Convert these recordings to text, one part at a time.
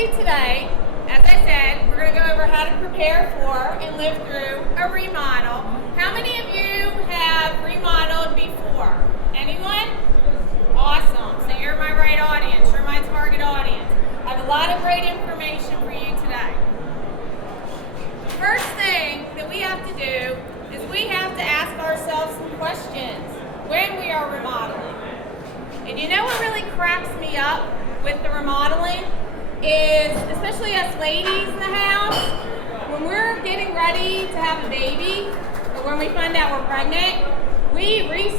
basically today, as I said, we're going to go over how to prepare for and live through a remodel. How many of you have remodeled before? Anyone? Awesome. So you're my right audience. You're my target audience. I have a lot of great information for you today. First thing that we have to do is we have to ask ourselves some questions when we are remodeling. And you know what really cracks me up with the remodeling is, especially us ladies in the house, when we're getting ready to have a baby or when we find out we're pregnant, we research.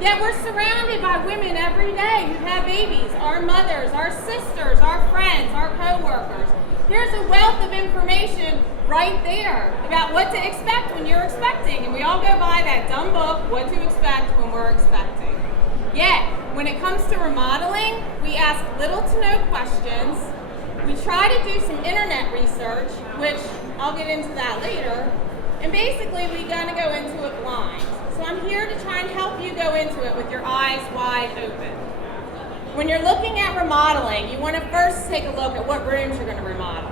Yet we're surrounded by women every day who have babies, our mothers, our sisters, our friends, our co-workers. There's a wealth of information right there about what to expect when you're expecting. And we all go by that dumb book, What to Expect When We're Expecting. Yet, when it comes to remodeling, we ask little to no questions. We try to do some internet research, which I'll get into that later. And basically, we're going to go into it blind. So I'm here to try and help you go into it with your eyes wide open. When you're looking at remodeling, you want to first take a look at what rooms you're going to remodel.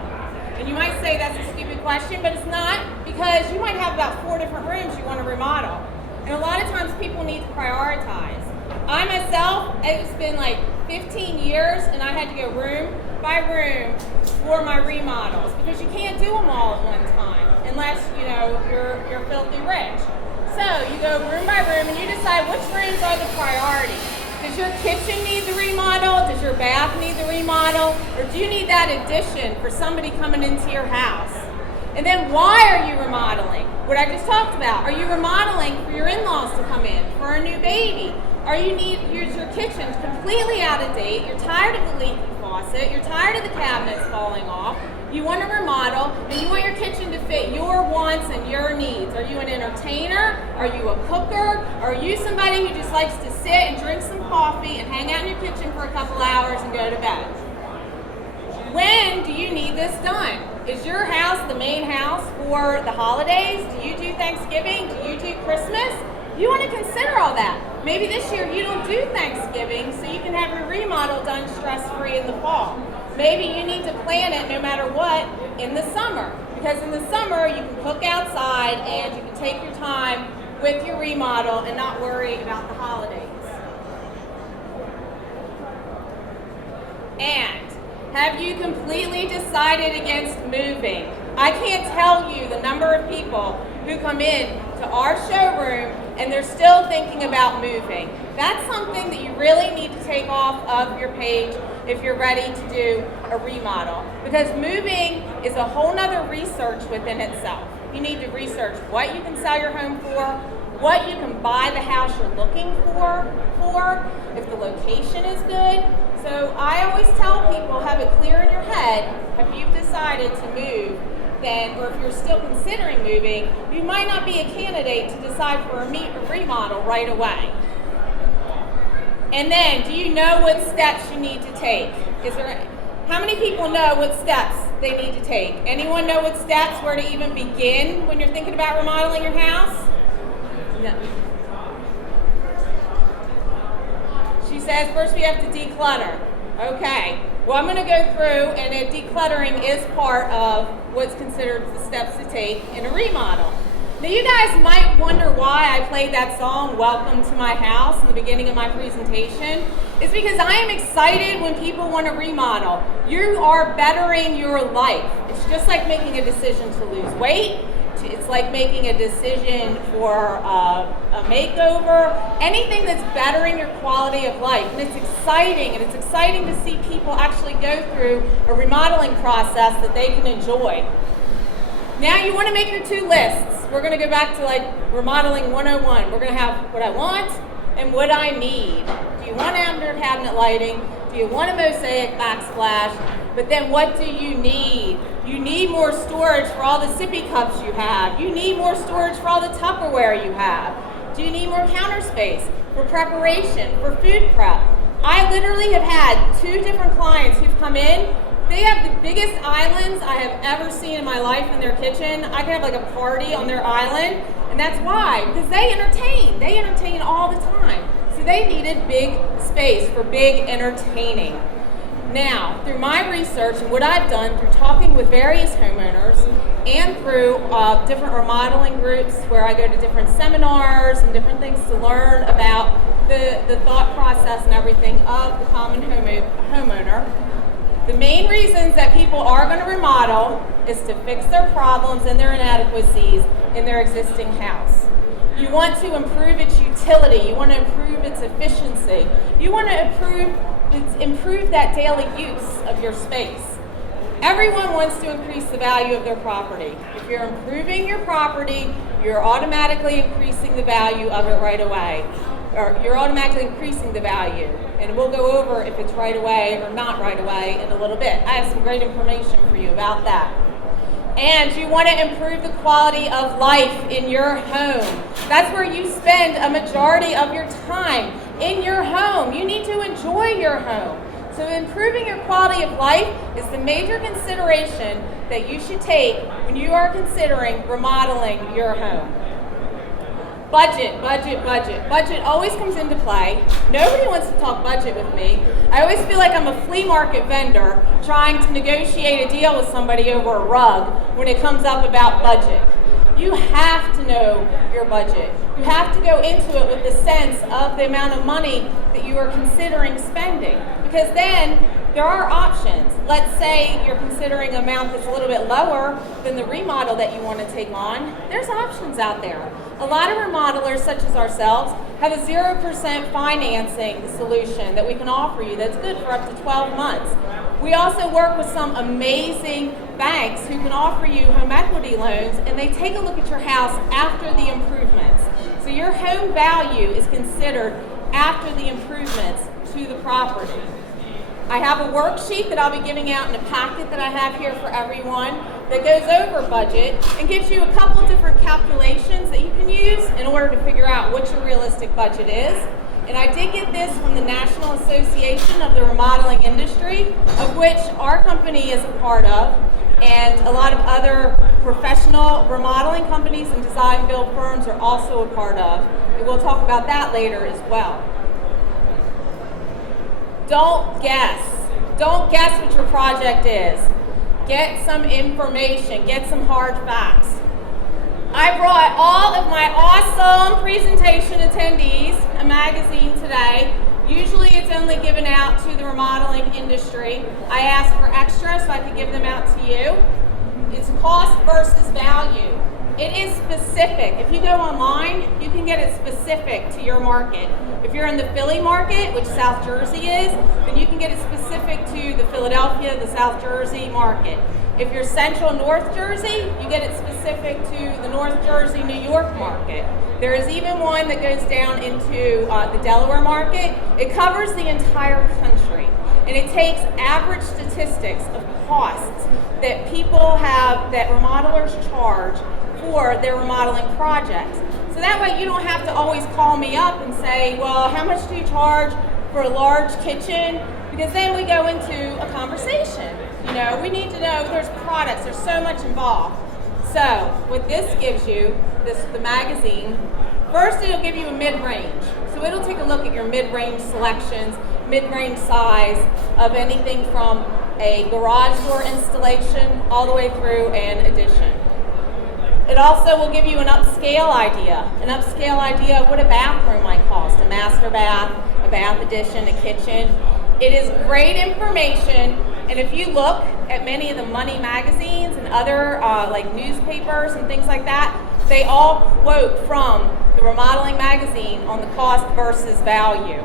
And you might say that's a stupid question, but it's not, because you might have about 4 different rooms you want to remodel. And a lot of times people need to prioritize. I myself, it's been like 15 years, and I had to go room by room for my remodels, because you can't do them all at one time unless you're filthy rich. So you go room by room and you decide which rooms are the priority. Does your kitchen need the remodel? Does your bath need the remodel? Or do you need that addition for somebody coming into your house? And then why are you remodeling? What I just talked about. Are you remodeling for your in-laws to come in, for a new baby? Or your kitchen's completely out of date, you're tired of the leaky faucet, you're tired of the cabinets falling off, you want to remodel, and you want your kitchen to fit your wants and your needs. Are you an entertainer? Are you a cooker? Are you somebody who just likes to sit and drink some coffee and hang out in your kitchen for a couple hours and go to bed? When do you need this done? Is your house the main house for the holidays? Do you do Thanksgiving? Do you do Christmas? You want to consider all that. Maybe this year you don't do Thanksgiving, so you can have your remodel done stress-free in the fall. Maybe you need to plan it no matter what in the summer, because in the summer you can cook outside and you can take your time with your remodel and not worry about the holidays. And have you completely decided against moving? I can't tell you the number of people who come in to our showroom and they're still thinking about moving. That's something that you really need to take off of your page if you're ready to do a remodel. Because moving is a whole nother research within itself. You need to research what you can sell your home for, what you can buy the house you're looking for, if the location is good. So I always tell people, have it clear in your head, if you've decided to move, then, or if you're still considering moving, you might not be a candidate to decide for a remodel right away. And then, do you know what steps you need to take? How many people know what steps they need to take? Anyone know what steps, where to even begin when you're thinking about remodeling your house? No. She says first we have to declutter. Okay. Well, I'm going to go through, and decluttering is part of what's considered the steps to take in a remodel. Now, you guys might wonder why I played that song, Welcome to My House, in the beginning of my presentation. It's because I am excited when people want to remodel. You are bettering your life. It's just like making a decision to lose weight. It's like making a decision for a makeover, anything that's bettering your quality of life. And it's exciting to see people actually go through a remodeling process that they can enjoy. Now you want to make your 2 lists. We're going to go back to like remodeling 101. We're going to have what I want and what I need. Do you want under cabinet lighting? Do you want a mosaic backsplash? But then what do you need? You need more storage for all the sippy cups you have. You need more storage for all the Tupperware you have. Do you need more counter space for preparation, for food prep? I literally have had 2 different clients who've come in. They have the biggest islands I have ever seen in my life in their kitchen. I could have like a party on their island, and that's why, because they entertain. They entertain all the time. So they needed big space for big entertaining. Now, through my research and what I've done through talking with various homeowners and through different remodeling groups where I go to different seminars and different things to learn about the thought process and everything of the common homeowner, the main reasons that people are going to remodel is to fix their problems and their inadequacies in their existing house. You want to improve its utility. You want to improve its efficiency. You want to improve that daily use of your space. Everyone wants to increase the value of their property. If you're improving your property, you're automatically increasing the value of it right away. Or you're automatically increasing the value. And we'll go over if it's right away or not right away in a little bit. I have some great information for you about that. And you want to improve the quality of life in your home. That's where you spend a majority of your time, in your home. You need to enjoy your home. So improving your quality of life is the major consideration that you should take when you are considering remodeling your home. Budget, budget, budget. Budget always comes into play. Nobody wants to talk budget with me. I always feel like I'm a flea market vendor trying to negotiate a deal with somebody over a rug when it comes up about budget. You have to know your budget. You have to go into it with the sense of the amount of money that you are considering spending. Because then there are options. Let's say you're considering an amount that's a little bit lower than the remodel that you want to take on. There's options out there. A lot of remodelers, such as ourselves, have a 0% financing solution that we can offer you that's good for up to 12 months. We also work with some amazing banks who can offer you home equity loans, and they take a look at your house after the improvements. So your home value is considered after the improvements to the property. I have a worksheet that I'll be giving out in a packet that I have here for everyone that goes over budget and gives you a couple different calculations that you can use in order to figure out what your realistic budget is. And I did get this from the National Association of the Remodeling Industry, of which our company is a part of, and a lot of other professional remodeling companies and design build firms are also a part of. And we'll talk about that later as well. Don't guess. Don't guess what your project is. Get some information. Get some hard facts. I brought all of my awesome presentation attendees a magazine today. Usually it's only given out to the remodeling industry. I asked for extra so I could give them out to you. It's cost versus value. It is specific. If you go online, you can get it specific to your market. If you're in the Philly market, which South Jersey is, then you can get it specific to the Philadelphia, the South Jersey market. If you're Central North Jersey, you get it specific to the North Jersey, New York market. There is even one that goes down into the Delaware market. It covers the entire country, and it takes average statistics of costs that people have, that remodelers charge for their remodeling projects. So that way you don't have to always call me up and say, well, how much do you charge for a large kitchen? Because then we go into a conversation. You know, we need to know there's products, there's so much involved. So what this gives you, the magazine, first it'll give you a mid-range. So it'll take a look at your mid-range selections, mid-range size of anything from a garage door installation all the way through an addition. It also will give you an upscale idea of what a bathroom might cost, a master bath, a bath addition, a kitchen. It is great information, and if you look at many of the money magazines and other like newspapers and things like that, they all quote from the remodeling magazine on the cost versus value.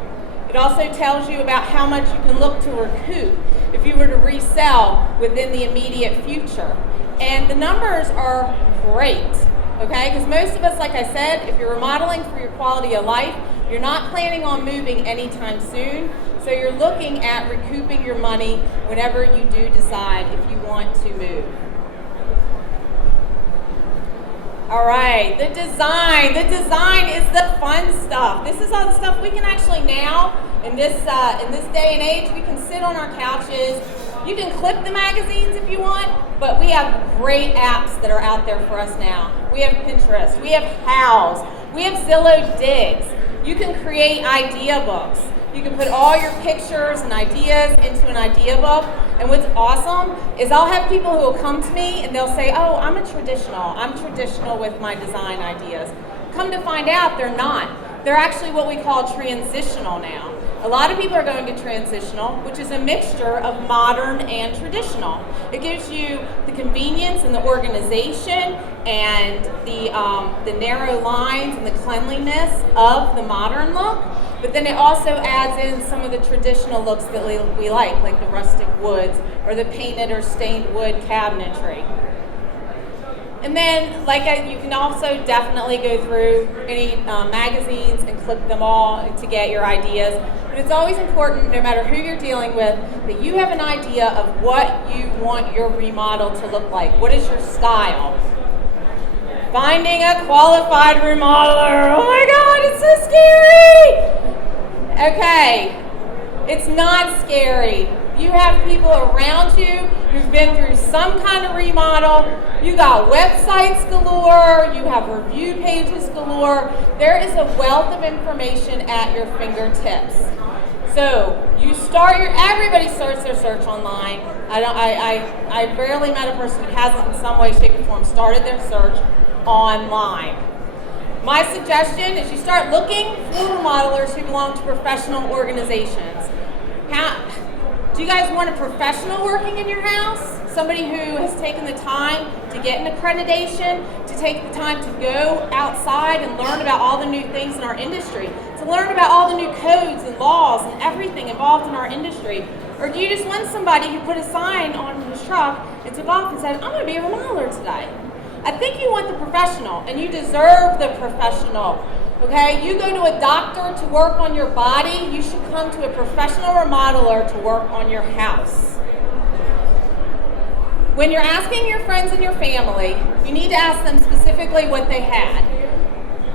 It also tells you about how much you can look to recoup if you were to resell within the immediate future. And the numbers are great, okay? Because most of us, like I said, if you're remodeling for your quality of life, you're not planning on moving anytime soon. So you're looking at recouping your money whenever you do decide if you want to move. All right, the design. The design is the fun stuff. This is all the stuff we can actually now, in this day and age, we can sit on our couches. You can clip the magazines if you want, but we have great apps that are out there for us now. We have Pinterest, we have Houzz, we have Zillow Digs. You can create idea books. You can put all your pictures and ideas into an idea book. And what's awesome is I'll have people who will come to me and they'll say, oh, I'm traditional with my design ideas. Come to find out, they're not. They're actually what we call transitional now. A lot of people are going to transitional, which is a mixture of modern and traditional. It gives you the convenience and the organization and the narrow lines and the cleanliness of the modern look, but then it also adds in some of the traditional looks that we like the rustic woods or the painted or stained wood cabinetry. And then, you can also definitely go through any magazines and click them all to get your ideas. But it's always important, no matter who you're dealing with, that you have an idea of what you want your remodel to look like. What is your style? Finding a qualified remodeler. Oh my God, it's so scary! Okay, it's not scary. You have people around you who've been through some kind of remodel. You got websites galore. You have review pages galore. There is a wealth of information at your fingertips. So everybody starts their search online. I rarely met a person who hasn't in some way, shape, or form started their search online. My suggestion is you start looking for remodelers who belong to professional organizations. Do you guys want a professional working in your house? Somebody who has taken the time to get an accreditation, to take the time to go outside and learn about all the new things in our industry, to learn about all the new codes and laws and everything involved in our industry? Or do you just want somebody who put a sign on his truck and took off and said, I'm going to be a remodeler today? I think you want the professional, and you deserve the professional. Okay, you go to a doctor to work on your body, you should come to a professional remodeler to work on your house. When you're asking your friends and your family, you need to ask them specifically what they had.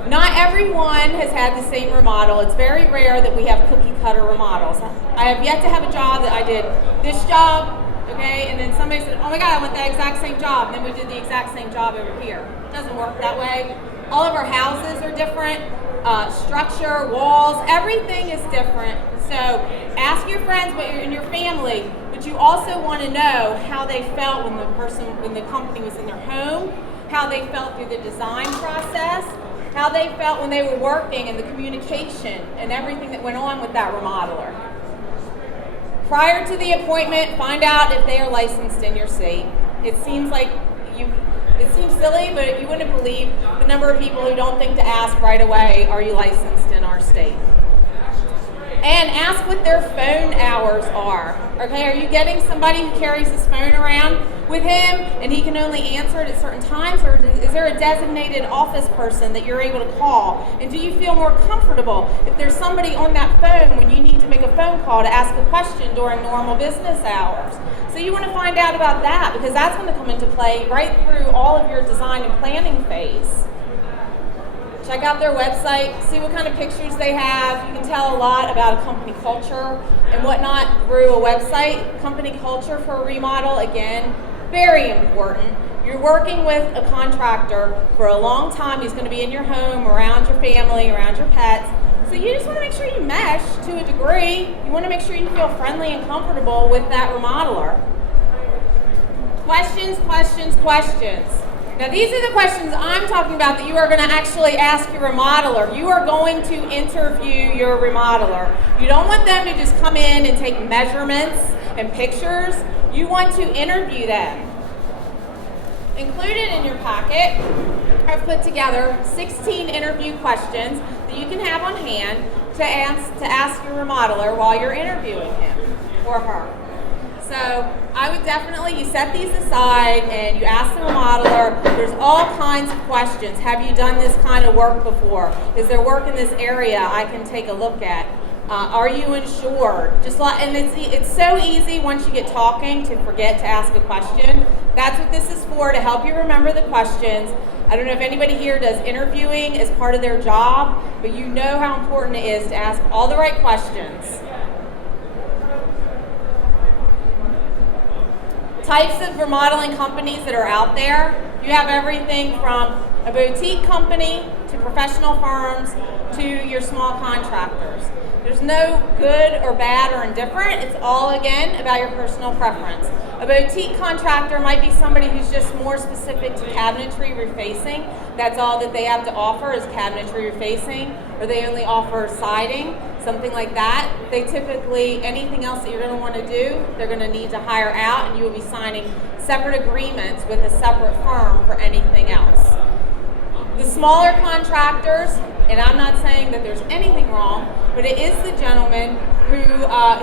Not everyone has had the same remodel. It's very rare that we have cookie cutter remodels. I have yet to have a job that I did this job, okay, and then somebody said, oh my God, I want that exact same job, and then we did the exact same job over here. It doesn't work that way. All of our houses are different, structure, walls, everything is different. So ask your friends and your family, but you also want to know how they felt when the company was in their home, how they felt through the design process, how they felt when they were working and the communication and everything that went on with that remodeler. Prior to the appointment, find out if they are licensed in your state. It seems silly, but you wouldn't believe the number of people who don't think to ask right away, are you licensed in our state? And ask what their phone hours are. Okay, are you getting somebody who carries his phone around with him and he can only answer it at certain times, or is there a designated office person that you're able to call? And do you feel more comfortable if there's somebody on that phone when you need to make a phone call to ask a question during normal business hours? So you want to find out about that, because that's going to come into play right through all of your design and planning phase. Check out their website, see what kind of pictures they have. You can tell a lot about a company culture and whatnot through a website. Company culture for a remodel, again, very important. You're working with a contractor for a long time. He's going to be in your home, around your family, around your pets. So you just want to make sure you mesh to a degree. You want to make sure you feel friendly and comfortable with that remodeler. Questions, questions, questions. Now these are the questions I'm talking about that you are going to actually ask your remodeler. You are going to interview your remodeler. You don't want them to just come in and take measurements and pictures. You want to interview them. Included in your packet, I've put together 16 interview questions that you can have on hand to ask your remodeler while you're interviewing him or her. So I would definitely, you set these aside and you ask the remodeler, there's all kinds of questions. Have you done this kind of work before? Is there work in this area I can take a look at? Are you insured? And it's so easy once you get talking to forget to ask a question. That's what this is for, to help you remember the questions. I don't know if anybody here does interviewing as part of their job, but you know how important it is to ask all the right questions. Types of remodeling companies that are out there. You have everything from a boutique company to professional firms to your small contractors. There's no good or bad or indifferent. It's all, again, about your personal preference. A boutique contractor might be somebody who's just more specific to cabinetry refacing. That's all that they have to offer is cabinetry refacing, or they only offer siding, something like that. They typically, anything else that you're going to want to do, they're going to need to hire out, and you will be signing separate agreements with a separate firm for anything else. The smaller contractors, and I'm not saying that there's anything wrong, but it is the gentleman who,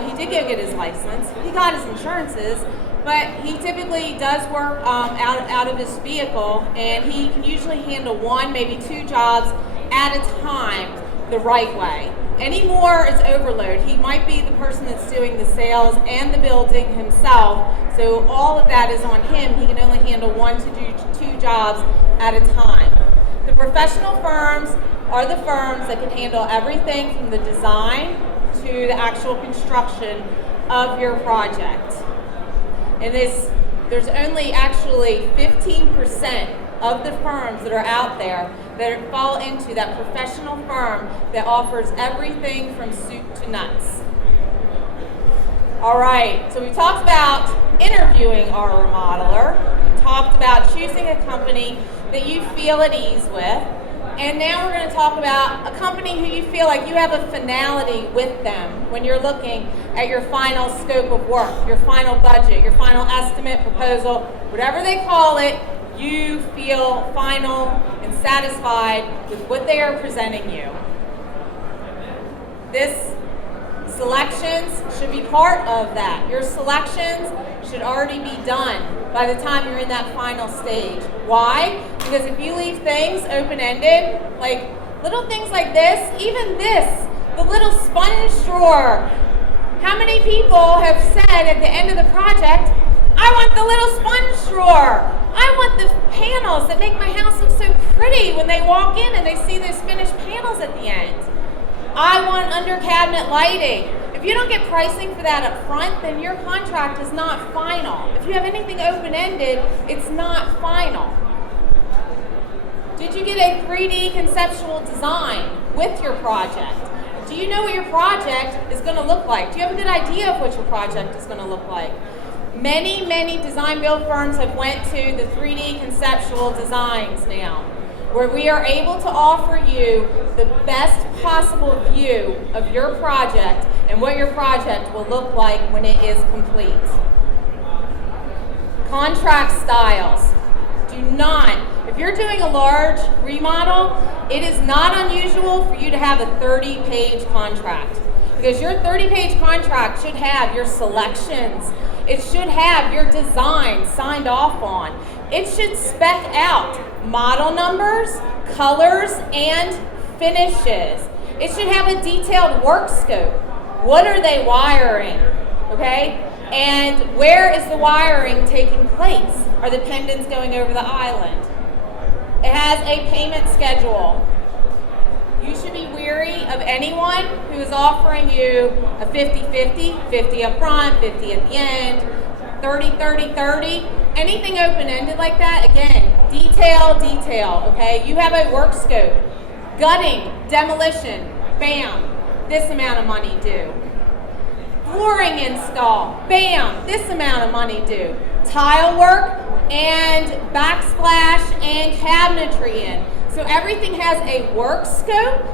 he did go get his license, he got his insurances, but he typically does work out of his vehicle, and he can usually handle one, maybe two jobs at a time the right way. Any more is overload. He might be the person that's doing the sales and the building himself, so all of that is on him. He can only handle one to two jobs at a time. The professional firms are the firms that can handle everything from the design to the actual construction of your project. And there's only actually 15% of the firms that are out there that fall into that professional firm that offers everything from soup to nuts. All right, so we talked about interviewing our remodeler. We talked about choosing a company that you feel at ease with. And now we're going to talk about a company who you feel like you have a finality with them when you're looking at your final scope of work, your final budget, your final estimate, proposal, whatever they call it, you feel final and satisfied with what they are presenting you. This selections should be part of that. Your selections should already be done by the time you're in that final stage. Why? Because if you leave things open-ended, like little things like this, even this, the little sponge drawer. How many people have said at the end of the project, I want the little sponge drawer. I want the panels that make my house look so pretty when they walk in and they see those finished panels at the end. I want under cabinet lighting. If you don't get pricing for that up front, then your contract is not final. If you have anything open-ended, it's not final. Did you get a 3D conceptual design with your project? Do you know what your project is going to look like? Do you have a good idea of what your project is going to look like? Many, many design build firms have went to the 3D conceptual designs now, where we are able to offer you the best possible view of your project and what your project will look like when it is complete. Contract styles. Do not, if you're doing a large remodel, it is not unusual for you to have a 30-page contract, because your 30-page contract should have your selections. It should have your design signed off on. It should spec out model numbers, colors, and finishes. It should have a detailed work scope. What are they wiring? Okay? And where is the wiring taking place? Are the pendants going over the island? It has a payment schedule. You should be wary of anyone who is offering you a 50-50, 50 up front, 50 at the end, 30-30-30. Anything open-ended like that, again, detail, okay? You have a work scope. Gutting, demolition, bam, this amount of money due. Flooring install, bam, this amount of money due. Tile work and backsplash and cabinetry in. So everything has a work scope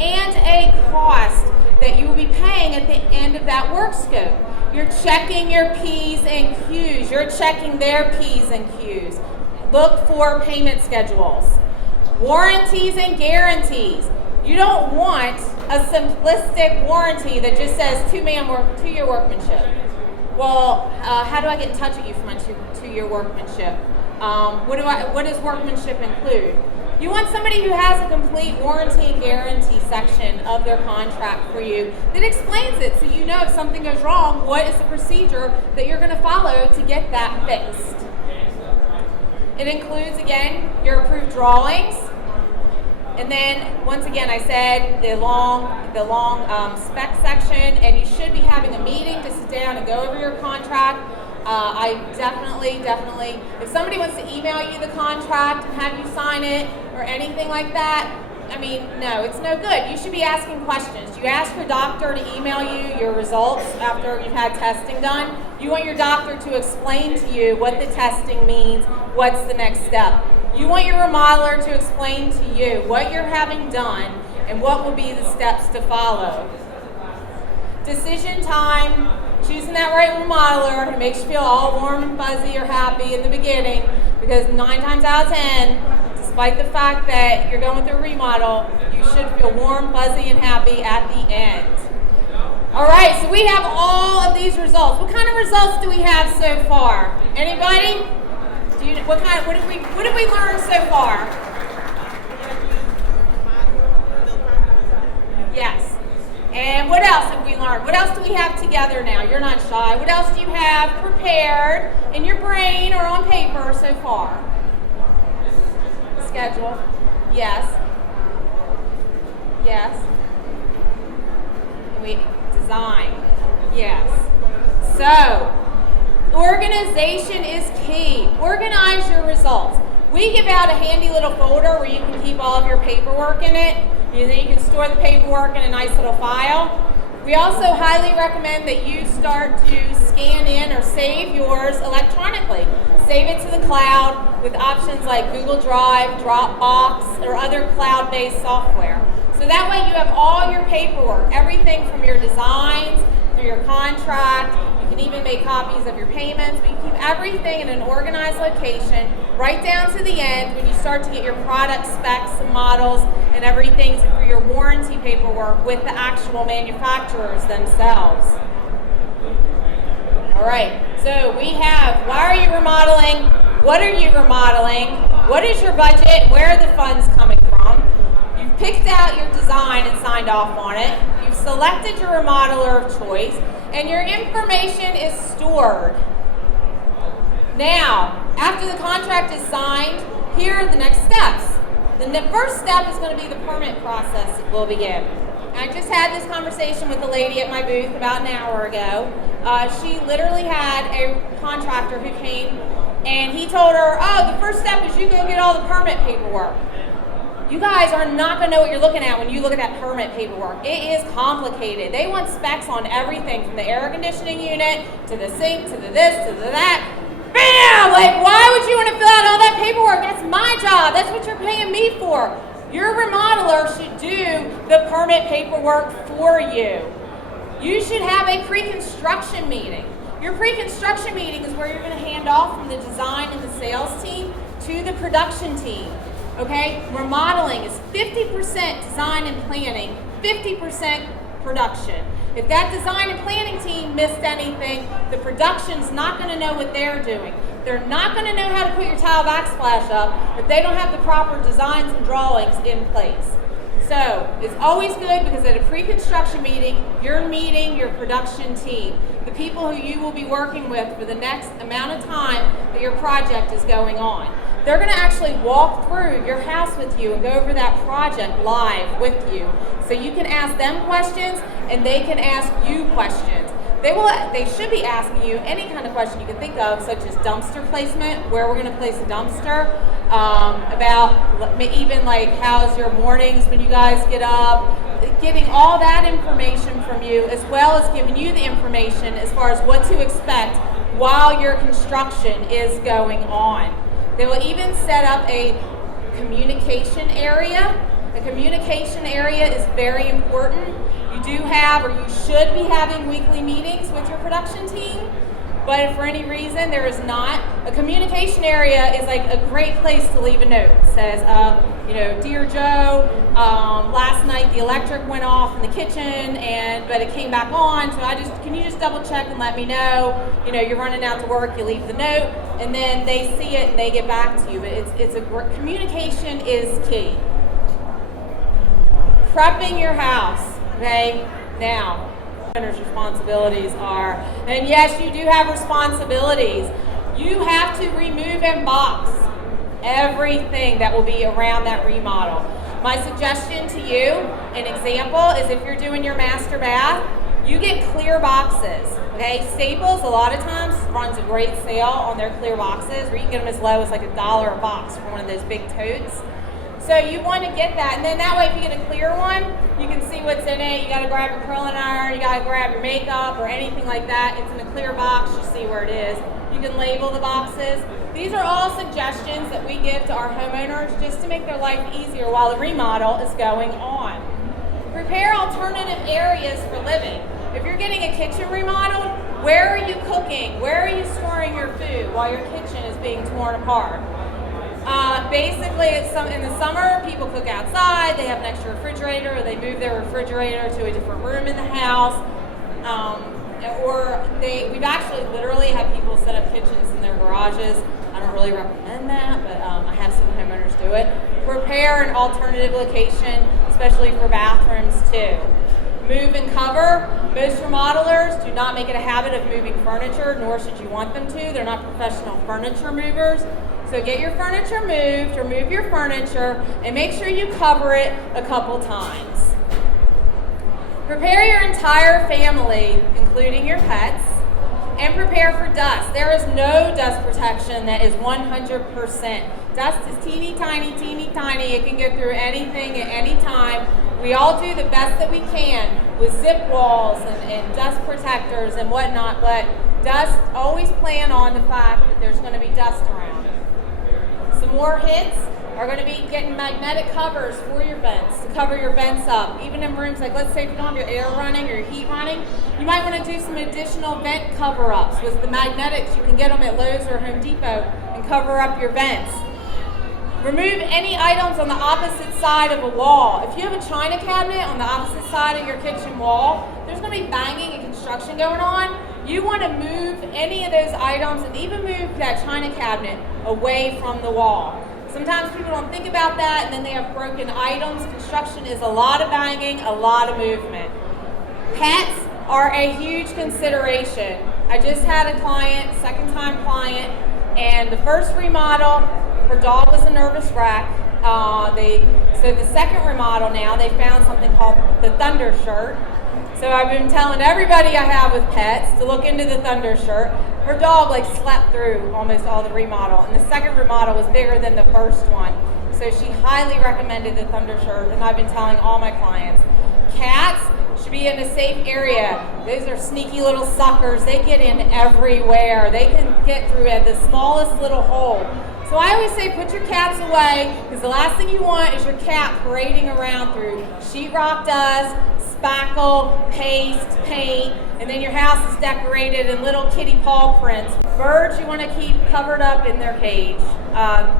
and a cost that you will be paying at the end of that work scope. You're checking your P's and Q's. You're checking their P's and Q's. Look for payment schedules. Warranties and guarantees. You don't want a simplistic warranty that just says two-year workmanship. Well, how do I get in touch with you for my two-year workmanship? What does workmanship include? You want somebody who has a complete warranty and guarantee section of their contract for you that explains it, so you know if something goes wrong, what is the procedure that you're going to follow to get that fixed. It includes, again, your approved drawings. And then, once again, I said the long spec section, and you should be having a meeting to sit down and go over your contract. I definitely, if somebody wants to email you the contract and have you sign it or anything like that, I mean, no, it's no good. You should be asking questions. You ask your doctor to email you your results after you've had testing done. You want your doctor to explain to you what the testing means, what's the next step. You want your remodeler to explain to you what you're having done and what will be the steps to follow. Decision time, choosing that right remodeler who makes you feel all warm and fuzzy or happy in the beginning, because 9 times out of 10, despite the fact that you're going through a remodel, you should feel warm, fuzzy, and happy at the end. All right, so we have all of these results. What kind of results do we have so far? Anybody? What did we learn so far? Yes. And what else have we learned? What else do we have together now? You're not shy. What else do you have prepared in your brain or on paper so far? Schedule. Yes. Yes. Design. Yes. So, organization is key. Organize your results. We give out a handy little folder where you can keep all of your paperwork in it. And then you can store the paperwork in a nice little file. We also highly recommend that you start to scan in or save yours electronically. Save it to the cloud with options like Google Drive, Dropbox, or other cloud-based software. So that way you have all your paperwork, everything from your designs through your contract. You can even make copies of your payments, but you keep everything in an organized location right down to the end when you start to get your product specs and models and everything for your warranty paperwork with the actual manufacturers themselves. All right, so we have, why are you remodeling? What are you remodeling? What is your budget? Where are the funds coming from? You've picked out your design and signed off on it. You've selected your remodeler of choice, and your information is stored. Now, after the contract is signed, here are the next steps. The first step is going to be the permit process will begin. I just had this conversation with a lady at my booth about an hour ago. She literally had a contractor who came and he told her, oh, the first step is you go get all the permit paperwork. You guys are not going to know what you're looking at when you look at that permit paperwork. It is complicated. They want specs on everything from the air conditioning unit to the sink to the this to the that. Bam! Like, why would you want to fill out all that paperwork? That's my job. That's what you're paying me for. Your remodeler should do the permit paperwork for you. You should have a pre-construction meeting. Your pre-construction meeting is where you're going to hand off from the design and the sales team to the production team. Okay? Remodeling is 50% design and planning, 50% production. If that design and planning team missed anything, the production's not going to know what they're doing. They're not going to know how to put your tile backsplash up if they don't have the proper designs and drawings in place. So it's always good because at a pre-construction meeting, you're meeting your production team, the people who you will be working with for the next amount of time that your project is going on. They're going to actually walk through your house with you and go over that project live with you. So you can ask them questions and they can ask you questions. They should be asking you any kind of question you can think of, such as dumpster placement, where we're going to place a dumpster, about even like how's your mornings when you guys get up, getting all that information from you, as well as giving you the information as far as what to expect while your construction is going on. They will even set up a communication area. The communication area is very important. You do have, or you should be having, weekly meetings with your production team, but if for any reason there is not, a communication area is like a great place to leave a note. It says, Dear Joe, last night the electric went off in the kitchen, but it came back on, so can you just double check and let me know? You're running out to work, you leave the note, and then they see it and they get back to you. But communication is key. Prepping your house. Okay, now, owner's responsibilities are, and yes, you do have responsibilities. You have to remove and box everything that will be around that remodel. My suggestion to you, an example, is if you're doing your master bath, you get clear boxes. Okay, Staples a lot of times runs a great sale on their clear boxes, where you can get them as low as like $1 a box for one of those big totes. So you want to get that, and then that way if you get a clear one, you can see what's in it. You got to grab your curling iron, you got to grab your makeup or anything like that. It's in a clear box, you see where it is. You can label the boxes. These are all suggestions that we give to our homeowners just to make their life easier while the remodel is going on. Prepare alternative areas for living. If you're getting a kitchen remodeled, where are you cooking? Where are you storing your food while your kitchen is being torn apart? Basically, in the summer, people cook outside, they have an extra refrigerator, or they move their refrigerator to a different room in the house. We've actually literally had people set up kitchens in their garages. I don't really recommend that, but I have some homeowners do it. Prepare an alternative location, especially for bathrooms too. Move and cover. Most remodelers do not make it a habit of moving furniture, nor should you want them to. They're not professional furniture movers. So get your furniture moved, or move your furniture, and make sure you cover it a couple times. Prepare your entire family, including your pets, and prepare for dust. There is no dust protection that is 100%. Dust is teeny tiny, it can get through anything at any time. We all do the best that we can with zip walls and dust protectors and whatnot, but dust, always plan on the fact that there's going to be dust around. Some more hints are going to be getting magnetic covers for your vents to cover your vents up. Even in rooms, like let's say if you don't have your air running or your heat running, you might want to do some additional vent cover-ups with the magnetics. You can get them at Lowe's or Home Depot and cover up your vents. Remove any items on the opposite side of a wall. If you have a china cabinet on the opposite side of your kitchen wall, there's going to be banging and construction going on. You want to move any of those items and even move that china cabinet away from the wall. Sometimes people don't think about that, and then they have broken items. Construction is a lot of banging, a lot of movement. Pets are a huge consideration. I just had a client, second-time client, and the first remodel, her dog was a nervous wreck. So the second remodel now, they found something called the Thunder Shirt. So I've been telling everybody I have with pets to look into the Thunder Shirt. Her dog slept through almost all the remodel, and the second remodel was bigger than the first one. So she highly recommended the Thunder Shirt, and I've been telling all my clients. Cats should be in a safe area. Those are sneaky little suckers. They get in everywhere. They can get through at the smallest little hole. So I always say put your cats away, because the last thing you want is your cat parading around through sheetrock dust, spackle, paste, paint, and then your house is decorated in little kitty paw prints. Birds you want to keep covered up in their cage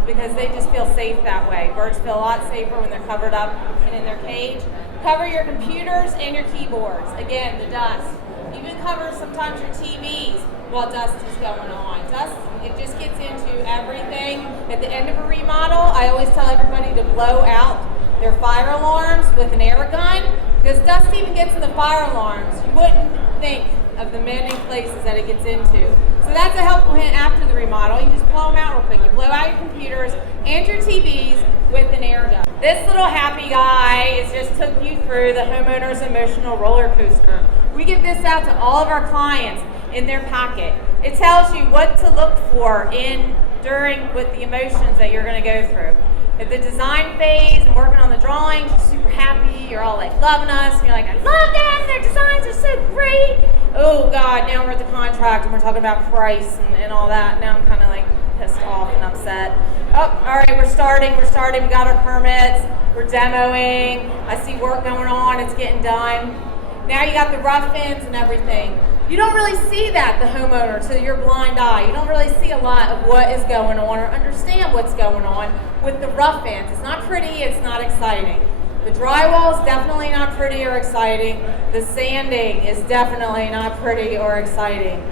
because they just feel safe that way. Birds feel a lot safer when they're covered up and in their cage. Cover your computers and your keyboards. Again, the dust. Even cover sometimes your TVs while dust is going on. Dust, it just gets into everything. At the end of a remodel, I always tell everybody to blow out their fire alarms with an air gun, because dust even gets in the fire alarms. You wouldn't think of the many places that it gets into. So that's a helpful hint after the remodel. You just blow them out real quick. You blow out your computers and your TVs with an air gun. This little happy guy just took you through the homeowner's emotional roller coaster. We give this out to all of our clients in their packet. It tells you what to look for during with the emotions that you're going to go through. At the design phase and working on the drawings, you're super happy, you're all loving us, and you're like, I love them, their designs are so great. Oh God, now we're at the contract and we're talking about price and all that. Now I'm kind of pissed off and upset. Oh, all right, we're starting, we got our permits, we're demoing, I see work going on, it's getting done. Now you got the rough ends and everything. You don't really see that, the homeowner, to your blind eye. You don't really see a lot of what is going on or understand what's going on with the rough ends. It's not pretty, it's not exciting. The drywall is definitely not pretty or exciting. The sanding is definitely not pretty or exciting.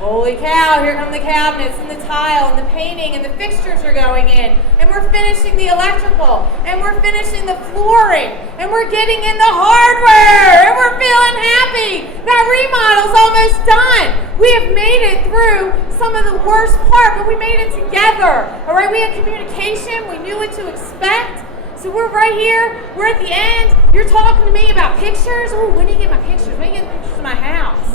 Holy cow, here come the cabinets and the tile and the painting and the fixtures are going in. And we're finishing the electrical and we're finishing the flooring and we're getting in the hardware and we're feeling happy. That remodel's almost done. We have made it through some of the worst part, but we made it together. All right, we had communication. We knew what to expect. So we're right here. We're at the end. You're talking to me about pictures. Oh, when do you get my pictures? When do you get pictures of my house?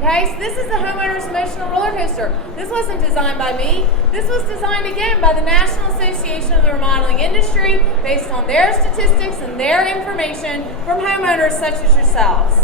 Okay, so this is the homeowner's emotional roller coaster. This wasn't designed by me. This was designed again by the National Association of the Remodeling Industry based on their statistics and their information from homeowners such as yourselves.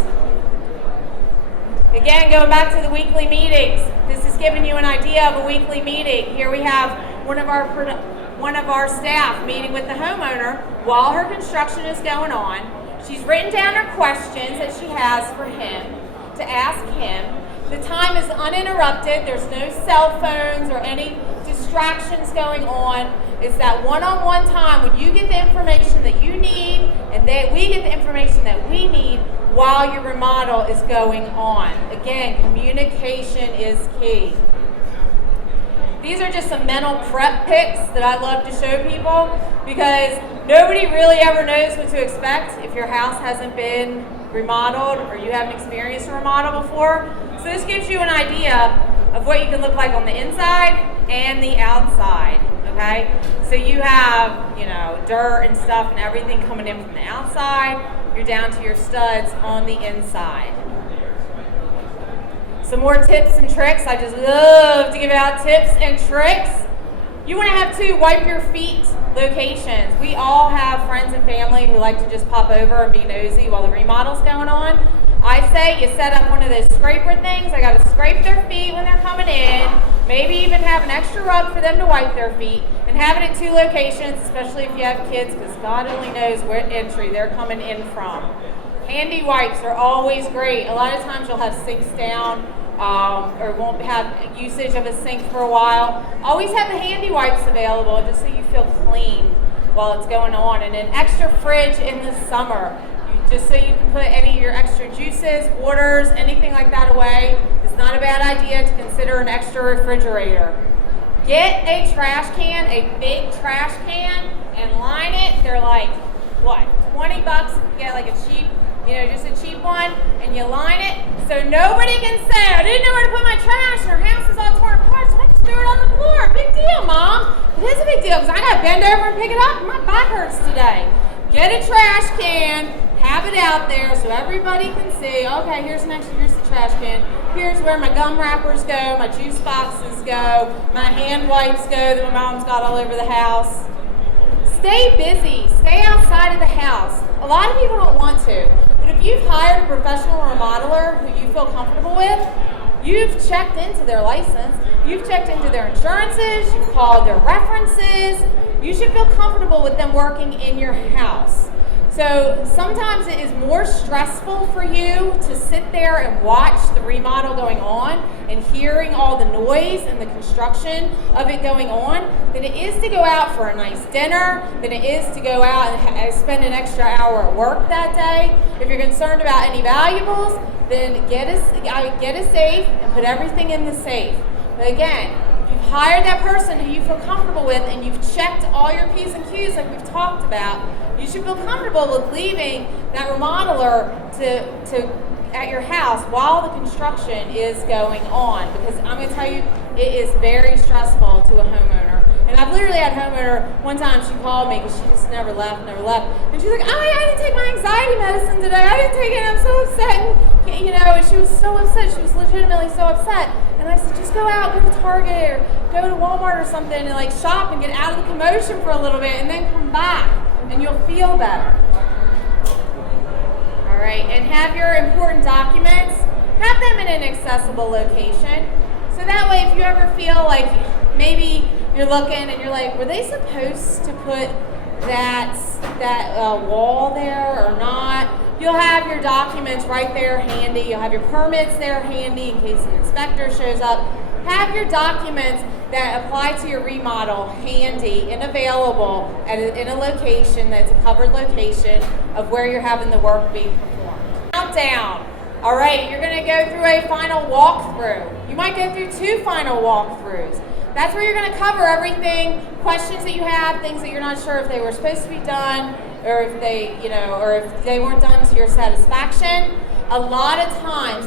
Again, going back to the weekly meetings, this is giving you an idea of a weekly meeting. Here we have one of our staff meeting with the homeowner while her construction is going on. She's written down her questions that she has for him to ask him. The time is uninterrupted. There's no cell phones or any distractions going on. It's that one-on-one time when you get the information that you need and that we get the information that we need while your remodel is going on. Again, communication is key. These are just some mental prep pics that I love to show people because nobody really ever knows what to expect if your house hasn't been remodeled or you haven't experienced a remodel before. So this gives you an idea of what you can look like on the inside and the outside, okay? So you have, dirt and stuff and everything coming in from the outside. You're down to your studs on the inside. Some more tips and tricks. I just love to give out tips and tricks. You want to have 2 wipe your feet locations. We all have friends and family who like to just pop over and be nosy while the remodel's going on. I say you set up one of those scraper things. I got to scrape their feet when they're coming in. Maybe even have an extra rug for them to wipe their feet and have it at 2 locations, especially if you have kids, because God only knows what entry they're coming in from. Handy wipes are always great. A lot of times you'll have sinks down or won't have usage of a sink for a while. Always have the handy wipes available just so you feel clean while it's going on. And an extra fridge in the summer, just so you can put any of your extra juices, waters, anything like that away. It's not a bad idea to consider an extra refrigerator. Get a trash can, a big trash can, and line it. They're like, what, $20? You get like a cheap, just a cheap one, and you line it so nobody can say, I didn't know where to put my trash, and our house is all torn apart, so I just threw it on the floor. Big deal, Mom. It is a big deal, because I got to bend over and pick it up, and my back hurts today. Get a trash can, have it out there so everybody can see, okay, here's the trash can. Here's where my gum wrappers go, my juice boxes go, my hand wipes go that my mom's got all over the house. Stay busy. Stay outside of the house. A lot of people don't want to, but if you've hired a professional remodeler who you feel comfortable with, you've checked into their license, you've checked into their insurances, you've called their references, you should feel comfortable with them working in your house. So sometimes it is more stressful for you to sit there and watch the remodel going on and hearing all the noise and the construction of it going on than it is to go out for a nice dinner, than it is to go out and spend an extra hour at work that day. If you're concerned about any valuables, then get a safe and put everything in the safe. But again, if you've hired that person who you feel comfortable with and you've checked all your P's and Q's like we've talked about, you should feel comfortable with leaving that remodeler at your house while the construction is going on, because I'm going to tell you, it is very stressful to a homeowner. And I've literally had a homeowner, one time she called me because she just never left. And she's like, I didn't take my anxiety medicine today. I didn't take it. I'm so upset. And she was so upset. She was legitimately so upset. And I said, just go out, go to Target or go to Walmart or something and like shop and get out of the commotion for a little bit and then come back and you'll feel better. All right, and have your important documents, have them in an accessible location. So that way if you ever feel like maybe you're looking and you're like, were they supposed to put that wall there or not? You'll have your documents right there handy. You'll have your permits there handy in case an inspector shows up. Have your documents that apply to your remodel handy and available in a location that's a covered location of where you're having the work being performed. Countdown. All right, you're going to go through a final walkthrough. You might go through 2 final walkthroughs. That's where you're going to cover everything, questions that you have, things that you're not sure if they were supposed to be done, or if they weren't done to your satisfaction. A lot of times,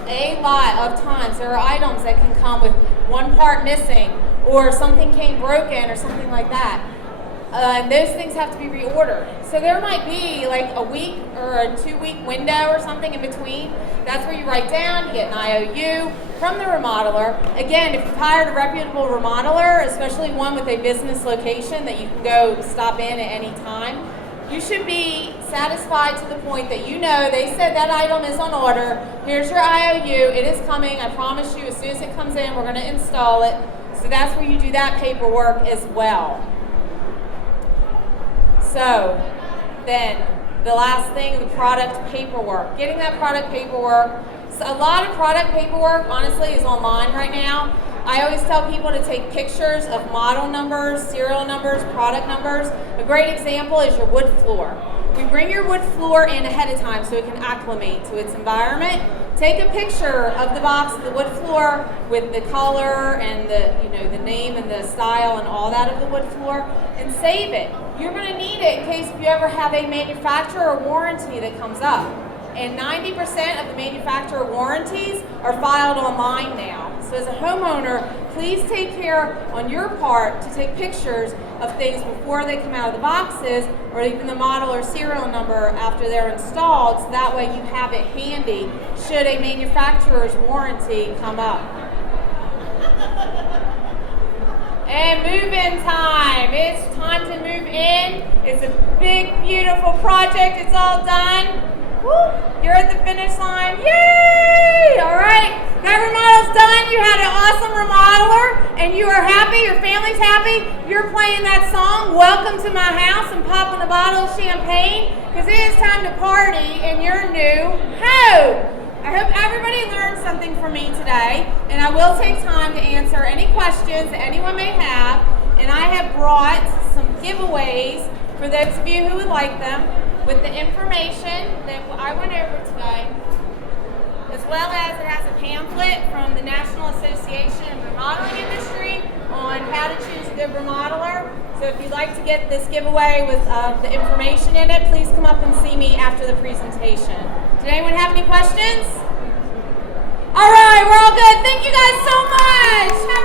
there are items that can come with one part missing, or something came broken, or something like that. and those things have to be reordered. So there might be like a week or a 2-week window or something in between. That's where you write down, you get an IOU from the remodeler. Again, if you've hired a reputable remodeler, especially one with a business location that you can go stop in at any time, you should be satisfied to the point that you know they said that item is on order. Here's your IOU. It is coming. I promise you, as soon as it comes in, we're going to install it. So that's where you do that paperwork as well. So then the last thing, the product paperwork. Getting that product paperwork. So a lot of product paperwork, honestly, is online right now. I always tell people to take pictures of model numbers, serial numbers, product numbers. A great example is your wood floor. We bring your wood floor in ahead of time so it can acclimate to its environment. Take a picture of the box of the wood floor with the color and the name and the style and all that of the wood floor, and save it. You're going to need it in case you ever have a manufacturer warranty that comes up. And 90% of the manufacturer warranties are filed online now. So as a homeowner, please take care on your part to take pictures of things before they come out of the boxes, or even the model or serial number after they're installed, so that way you have it handy should a manufacturer's warranty come up. And move-in time. It's time to move in. It's a big, beautiful project. It's all done. Woo! You're at the finish line. Yay! All right. That remodel's done. You had an awesome remodeler, and you are happy. Your family's happy. You're playing that song, Welcome to My House, and popping a bottle of champagne, because it is time to party in your new home. I hope everybody learned something from me today, and I will take time to answer any questions that anyone may have. And I have brought some giveaways for those of you who would like them, with the information that I went over today, as well as it has a pamphlet from the National Association of the Remodeling Industry on how to choose a good remodeler. So if you'd like to get this giveaway with the information in it, please come up and see me after the presentation. Did anyone have any questions? All right, we're all good. Thank you guys so much.